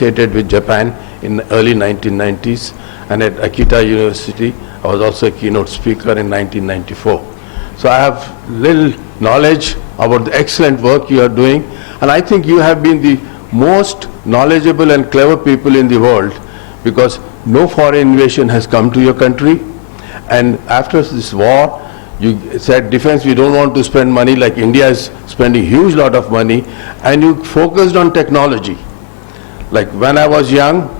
associated with Japan in the early 1990s, and at Akita University, I was also a keynote speaker in 1994. So I have little knowledge about the excellent work you are doing, and I think you have been the most knowledgeable and clever people in the world, because no foreign invasion has come to your country, and after this war, you said defense, we don't want to spend money like India is spending huge lot of money, and you focused on technology. Like when I was young,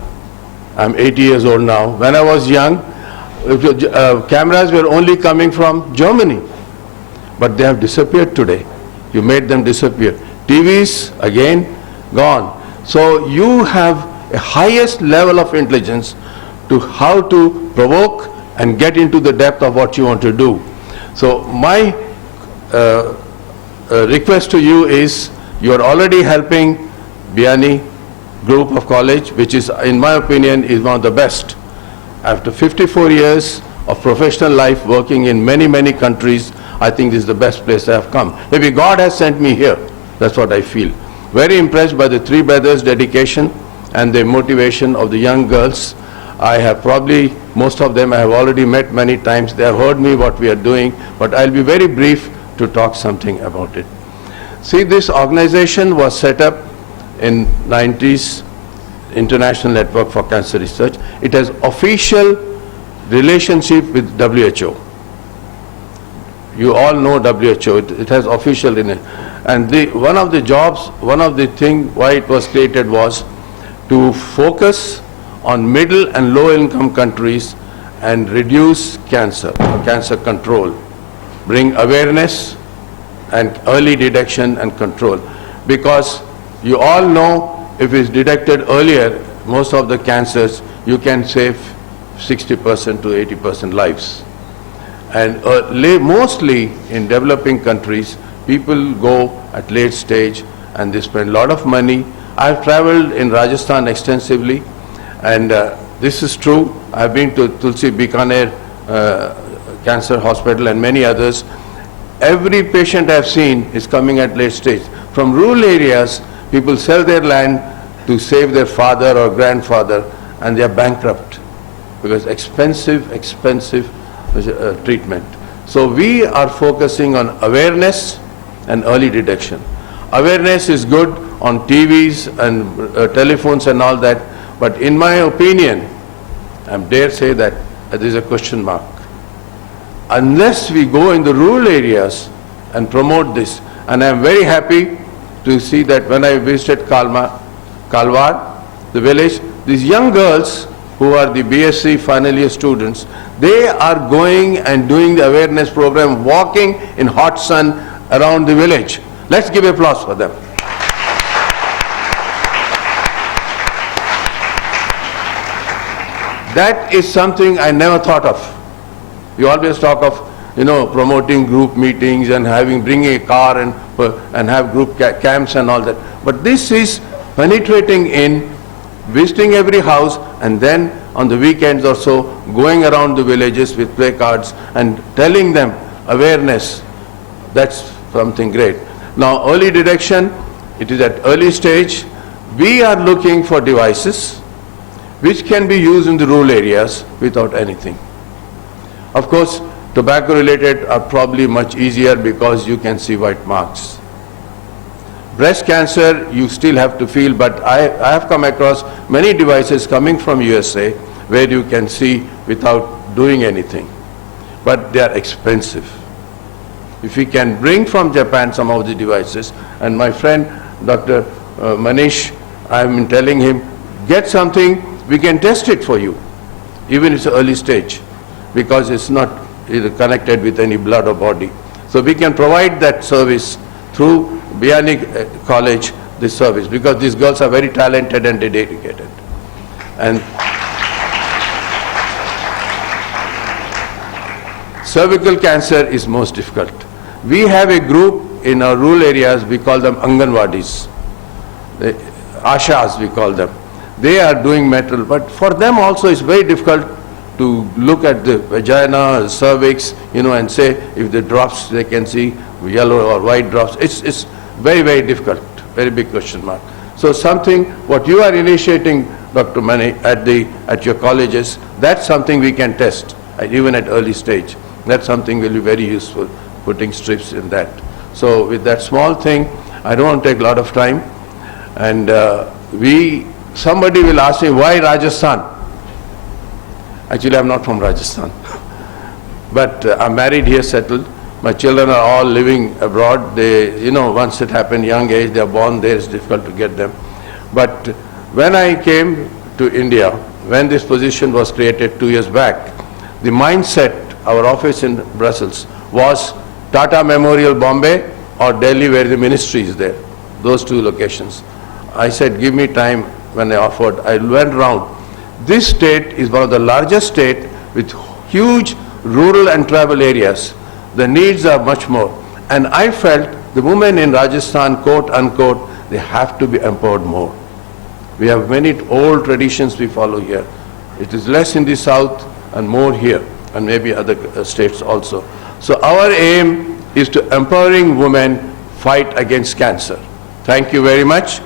I'm 80 years old now, when I was young, cameras were only coming from Germany, but they have disappeared today. You made them disappear. TVs, again, gone. So you have a highest level of intelligence to how to provoke and get into the depth of what you want to do. So my request to you is, you are already helping Biani group of college, which is, in my opinion, is one of the best. After 54 years of professional life working in many, many countries, I think this is the best place I have come. Maybe God has sent me here. That's what I feel. Very impressed by the three brothers' dedication and the motivation of the young girls. I have probably, most of them I have already met many times. They have heard me what we are doing, but I'll be very brief to talk something about it. See, this organization was set up in 90s, International Network for Cancer Research. It has official relationship with WHO. You all know WHO, it has official in it. And one of the jobs, one of the things why it was created was to focus on middle and low income countries and reduce cancer, cancer control, bring awareness and early detection and control. Because you all know, if it's detected earlier, most of the cancers, you can save 60% to 80% lives. And mostly in developing countries, people go at late stage and they spend a lot of money. I've traveled in Rajasthan extensively, and this is true. I've been to Tulsi Bikaner Cancer Hospital and many others. Every patient I've seen is coming at late stage. From rural areas, people sell their land to save their father or grandfather, and they are bankrupt because expensive treatment. So we are focusing on awareness and early detection. Awareness is good on TVs and telephones and all that, but in my opinion, I dare say that there is a question mark. Unless we go in the rural areas and promote this, and I am very happy to see that when I visited Kalwar, the village, these young girls who are the BSc final year students, they are going and doing the awareness program, walking in hot sun around the village. Let's give applause for them. That is something I never thought of. We always talk of, promoting group meetings and bringing a car and have group camps and all that. But this is penetrating in, visiting every house, and then on the weekends or so, going around the villages with placards and telling them awareness. That's something great. Now, early detection, it is at early stage. We are looking for devices which can be used in the rural areas without anything. Of course, tobacco related are probably much easier because you can see white marks. Breast cancer, you still have to feel, but I have come across many devices coming from USA where you can see without doing anything. But they are expensive. If we can bring from Japan some of the devices, and my friend Dr. Manish, I'm telling him, get something, we can test it for you, even it's an early stage, because it's not connected with any blood or body. So we can provide that service through Biani College, this service, because these girls are very talented and dedicated. And cervical cancer is most difficult. We have a group in our rural areas, we call them Anganwadis, Ashas we call them. They are doing metal, but for them also it's very difficult to look at the vagina, cervix, and say if the drops they can see yellow or white drops. It's very, very difficult, very big question mark. So something, what you are initiating, Dr. Mani, at your colleges, that's something we can test, even at early stage. That's something will be very useful, putting strips in that. So with that small thing, I don't want to take a lot of time. And somebody will ask me, why Rajasthan? Actually, I'm not from Rajasthan. But I'm married here, settled. My children are all living abroad. They, once it happened, young age, they are born there, it's difficult to get them. But when I came to India, when this position was created 2 years back, the mindset, our office in Brussels, was Tata Memorial Bombay or Delhi where the ministry is there, those two locations. I said, give me time. When I offered, I went around. This state is one of the largest states with huge rural and tribal areas. The needs are much more. And I felt the women in Rajasthan, quote unquote, they have to be empowered more. We have many old traditions we follow here. It is less in the south and more here, and maybe other states also. So our aim is to empowering women fight against cancer. Thank you very much.